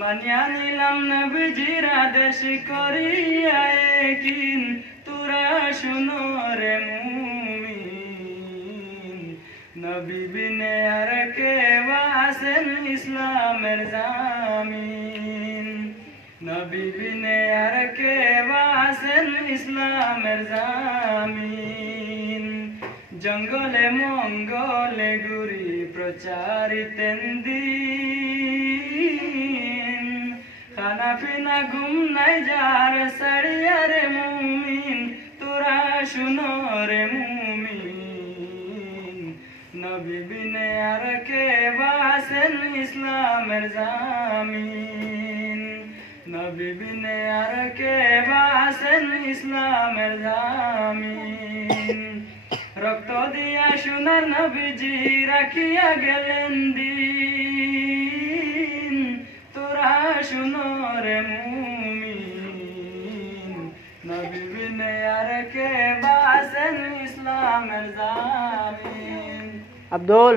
মানিয়া নিলাম নবীজির আদেশ করিয়া কিন তোরা শুনো রে মুমিন নবী বিনে আর কে আছেন ইসলামের জামিন নবী বিনে আর কে আছেন ইসলামের জামিন জঙ্গলে মঙ্গলে গুরি প্রচারিতেন দিন খানা পিনা ঘুম নাই যার সাড়িয়া রে মুমিন তোরা শুনো রে মুমিন নবী বিনে আর কে আছেন ইসলামের জামিন নবী বিনে আর কে আছেন ইসলামের জামিন রক্ত দিয়া সোনার নবীজি রাখিয়া গেলেন দিন তোরা শুনো রে মুমিন নবী বিনে আর কে আছেন ইসলামের জামিন আব্দুল।